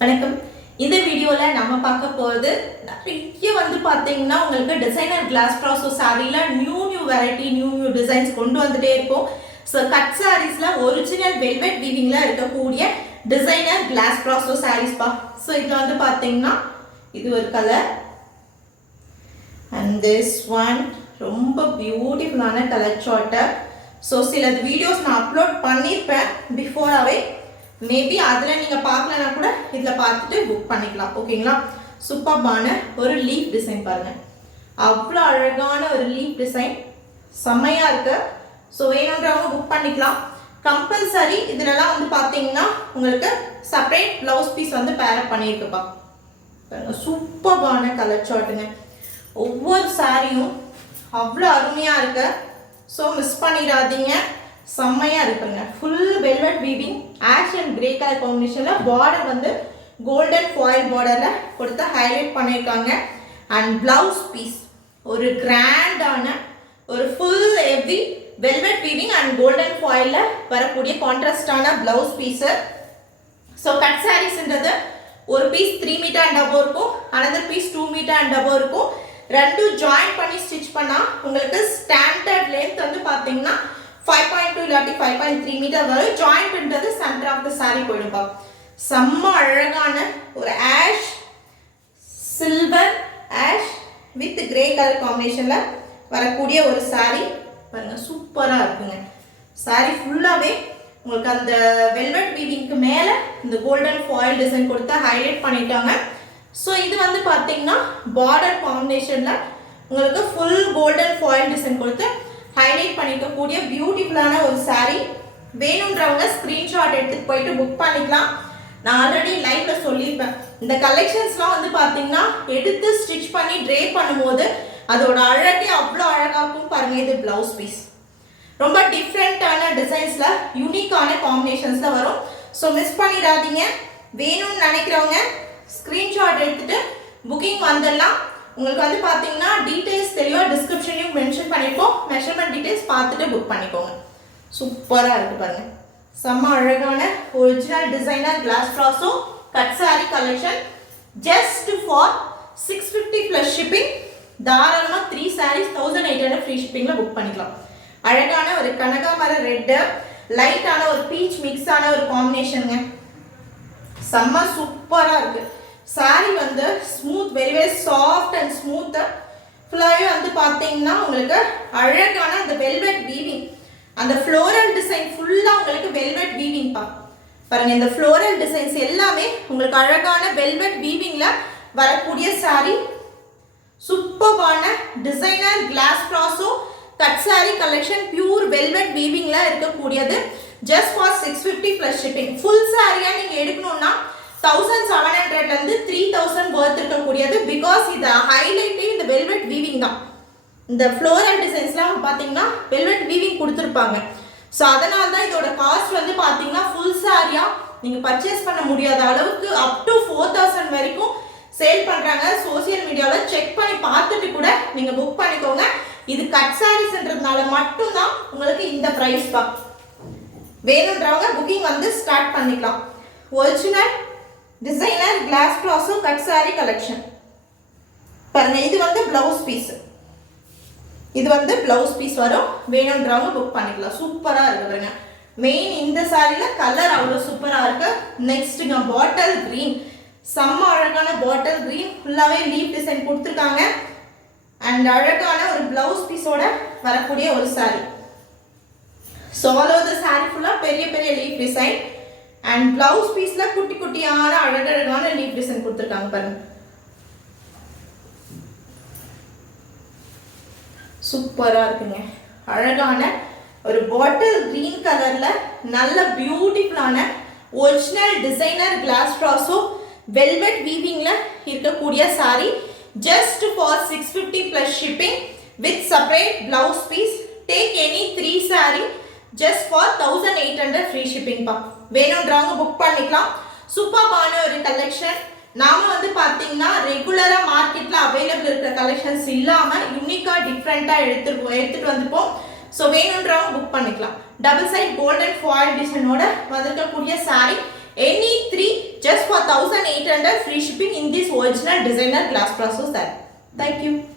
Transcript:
வணக்கம். இந்த வீடியோல நம்ம பார்க்க போறது நிறைய பாத்தீங்கன்னா உங்களுக்கு designer class ப்ராசோ சாரீல new variety new designs கொண்டு வந்துட்டே இருக்கும். ஸோ கட் சாரீஸ்ல ஒரிஜினல் வெல்வெட் வீவிங்ல இருக்கக்கூடிய டிசைனர் கிளாஸ் ப்ராசோ சாரீஸ் பா. ஸோ இதுல பாத்தீங்கன்னா இது ஒரு கலர் அண்ட் திஸ் ஒன் ரொம்ப பியூட்டிஃபுல்லான கலர் சார்ட்டர். ஸோ சில வீடியோஸ் நான் அப்லோட் பண்ணியிருப்பேன் பிஃபோராகவே. மேபி அதில் நீங்கள் பார்க்கலன்னா கூட இதில் பார்த்துட்டு புக் பண்ணிக்கலாம். ஓகேங்களா? சூப்பர்பான ஒரு லீஃப் டிசைன் பாருங்கள். அவ்வளோ அழகான ஒரு லீஃப் டிசைன் செம்மையாக இருக்குது. ஸோ வேணுன்றவங்க புக் பண்ணிக்கலாம். கம்பல்சரி இதிலலாம் பார்த்தீங்கன்னா உங்களுக்கு செப்பரேட் ப்ளவுஸ் பீஸ் பேரப் பண்ணியிருக்குப்பா. சூப்பர்பான கலர் சார்ட்டுங்க. ஒவ்வொரு சாரியும் அவ்வளோ அருமையாக இருக்கு. ஸோ மிஸ் பண்ணிடாதீங்க. செம்மையாக இருக்குங்க. Full velvet weaving ash and grey colour காம்பினேஷனில் பார்டர் கோல்டன் ஃபாயில் பார்டரில் கொடுத்து ஹைலைட் பண்ணியிருக்காங்க. அண்ட் ப்ளவுஸ் பீஸ் ஒரு கிராண்டான ஒரு full heavy velvet weaving and golden ஃபாயிலில் வரக்கூடிய கான்ட்ராஸ்டான ப்ளவுஸ் பீஸு. ஸோ கட் சாரீஸ்ன்றது ஒரு பீஸ் 3 மீட்டர் அண்ட் அபோவ் இருக்கும், another piece 2 metre and above இருக்கும். ரெண்டும் ஜாயின் பண்ணி ஸ்டிச் பண்ணால் உங்களுக்கு ஸ்டாண்டர்ட் லென்த் பார்த்தீங்கன்னா 5.2 இல்லாட்டி 5.3 மீட்டர் வரும். ஜாயிண்ட்ன்றது சென்டர் ஆஃப் த சாரி போயிடும்பா. செம்ம அழகான ஒரு ash silver ash with grey colour காம்பினேஷனில் வரக்கூடிய ஒரு சாரி பாருங்க. சூப்பராக இருக்குங்க. சாரி ஃபுல்லாகவே உங்களுக்கு அந்த வெல்வெட் வீவிங்க்கு மேலே இந்த கோல்டன் ஃபாயில் டிசைன் கொடுத்து ஹைலைட் பண்ணிட்டாங்க. ஸோ இது பார்த்தீங்கன்னா பார்டர் காம்பினேஷனில் உங்களுக்கு ஃபுல் கோல்டன் ஃபாயில் டிசைன் கொடுத்து ஹைலைட் பண்ணிக்கக்கூடிய பியூட்டிஃபுல்லான ஒரு சாரீ. வேணுன்றவங்க ஸ்க்ரீன்ஷாட் எடுத்துகிட்டு போயிட்டு புக் பண்ணிக்கலாம். நான் ஆல்ரெடி லைவ்ல சொல்லியிருப்பேன். இந்த கலெக்ஷன்ஸ்லாம் பார்த்தீங்கன்னா எடுத்து ஸ்டிச் பண்ணி ட்ரே பண்ணும்போது அதோட அழகே அவ்வளோ அழகாகும் பாருங்க. இது ப்ளவுஸ் பீஸ் ரொம்ப டிஃப்ரெண்ட்டான டிசைன்ஸில் யூனிக்கான காம்பினேஷன்ஸில் வரும். ஸோ மிஸ் பண்ணிடாதீங்க. வேணும்னு நினைக்கிறவங்க ஸ்க்ரீன்ஷாட் எடுத்துகிட்டு புக்கிங் வந்துடலாம். உங்களுக்கு பார்த்தீங்கன்னா டீட்டெயில்ஸ் தெளிவாக டிஸ்கிரிப்ஷன்லையும் மென்ஷன் பண்ணியிருக்கோம். மெஷர்மெண்ட் டீட்டெயில்ஸ் பார்த்துட்டு புக் பண்ணிக்கோங்க. சூப்பராக இருக்குது பாருங்கள். செம்ம அழகான original designer class ப்ராசோ cut sari collection just for 650 plus shipping. தாராளமாக 3 sarees 1800 ஃப்ரீ ஷிப்பிங்கில் புக் பண்ணிக்கலாம். அழகான ஒரு கனகாமர ரெட்டு லைட்டான ஒரு பீச் மிக்ஸான ஒரு காம்பினேஷனுங்க. செம்ம சூப்பராக இருக்குது. Sorry smooth very very soft and smooth. ஃபுல்லாகவே பார்த்தீங்கன்னா உங்களுக்கு அழகான அந்த வெல்வெட் வீவிங் அந்த ஃப்ளோரல் டிசைன் ஃபுல்லாக உங்களுக்கு வெல்வெட் வீவிங் பாருங்க. இந்த ஃப்ளோரல் டிசைன்ஸ் எல்லாமே உங்களுக்கு அழகான வெல்வெட் வீவிங்கில் வரக்கூடிய சாரி. சூப்பர்பான designer class ப்ராசோ cut sari collection pure velvet வீவிங்கில் இருக்கக்கூடியது. Just for 650 plus shipping. Full சாரியாக நீங்கள் எடுக்கணும்னா 1700 3000 worth இருக்கக்கூடியது. பிகாஸ் இது ஹைலைட்டே இந்த வெல்வெட் வீவிங் தான். இந்த ஃப்ளோரல் டிசைன்ஸ்லாம் பார்த்தீங்கன்னா வெல்வெட் வீவிங் கொடுத்துருப்பாங்க. ஸோ அதனால தான் இதோட காஸ்ட் பார்த்தீங்கன்னா ஃபுல் சாரியாக நீங்கள் பர்ச்சேஸ் பண்ண முடியாத அளவுக்கு அப் டு 4000 வரைக்கும் சேல் பண்ணுறாங்க. சோசியல் மீடியாவில் செக் பண்ணி பார்த்துட்டு கூட நீங்கள் புக் பண்ணிக்கோங்க. இது கட் சாரீஸ்ன்றதுனால மட்டும்தான் உங்களுக்கு இந்த ப்ரைஸ் பா. வேணுன்றவங்க புக்கிங் ஸ்டார்ட் பண்ணிக்கலாம். Original designer class ப்ராசோ cut sari collection பாருங்க. இது ப்ளவுஸ் பீஸ். இது ப்ளவுஸ் பீஸ் வரும். வேணுன்றவங்க புக் பண்ணிக்கலாம். சூப்பராக இருக்கு பாருங்க. மெயின் இந்த சாரியில் கலர் அவ்வளோ சூப்பராக இருக்கு. நெக்ஸ்ட்டுங்க பாட்டில் க்ரீன். செம்ம அழகான பாட்டில் க்ரீன் ஃபுல்லாகவே லீஃப் டிசைன் கொடுத்துருக்காங்க. அண்ட் அழகான ஒரு ப்ளவுஸ் பீஸோட வரக்கூடிய ஒரு sorry. So all over the sorry ஃபுல்லாக பெரிய பெரிய லீஃப் டிசைன் அண்ட் பிளவுஸ் பீஸ்ல குட்டி குட்டியான அழகழகான லீஃப் டிசைன் கொடுத்துருக்காங்க பாருங்க. சூப்பரா இருக்குங்க. அழகான ஒரு பாட்டில் கிரீன் கலர்ல நல்ல பியூட்டிஃபுல்லான original designer class brasso velvet வீவிங்ல இருக்கக்கூடிய sari. Just for 650 plus shipping with separate blouse piece. Take any 3 saree just for 1800 free shipping பா. வேணும்ன்றவங்க புக் பண்ணிக்கலாம். சூப்பர்பான ஒரு கலெக்ஷன். நாம பார்த்தீங்கன்னா ரெகுலரா மார்க்கெட்ல அவைலபிள் இருக்கிற கலெக்ஷன்ஸ் இல்லாம யூனிக்கா டிஃப்ரெண்டா எடுத்துட்டு வந்துப்போம். ஸோ வேணுன்றவங்க புக் பண்ணிக்கலாம். டபுள் சைட் கோல்டன் ஃபாயில் டிசைனோட வந்திருக்கக்கூடிய sorry any 3 just for 1000 1800 free shipping in this original designer glass process. Thank you.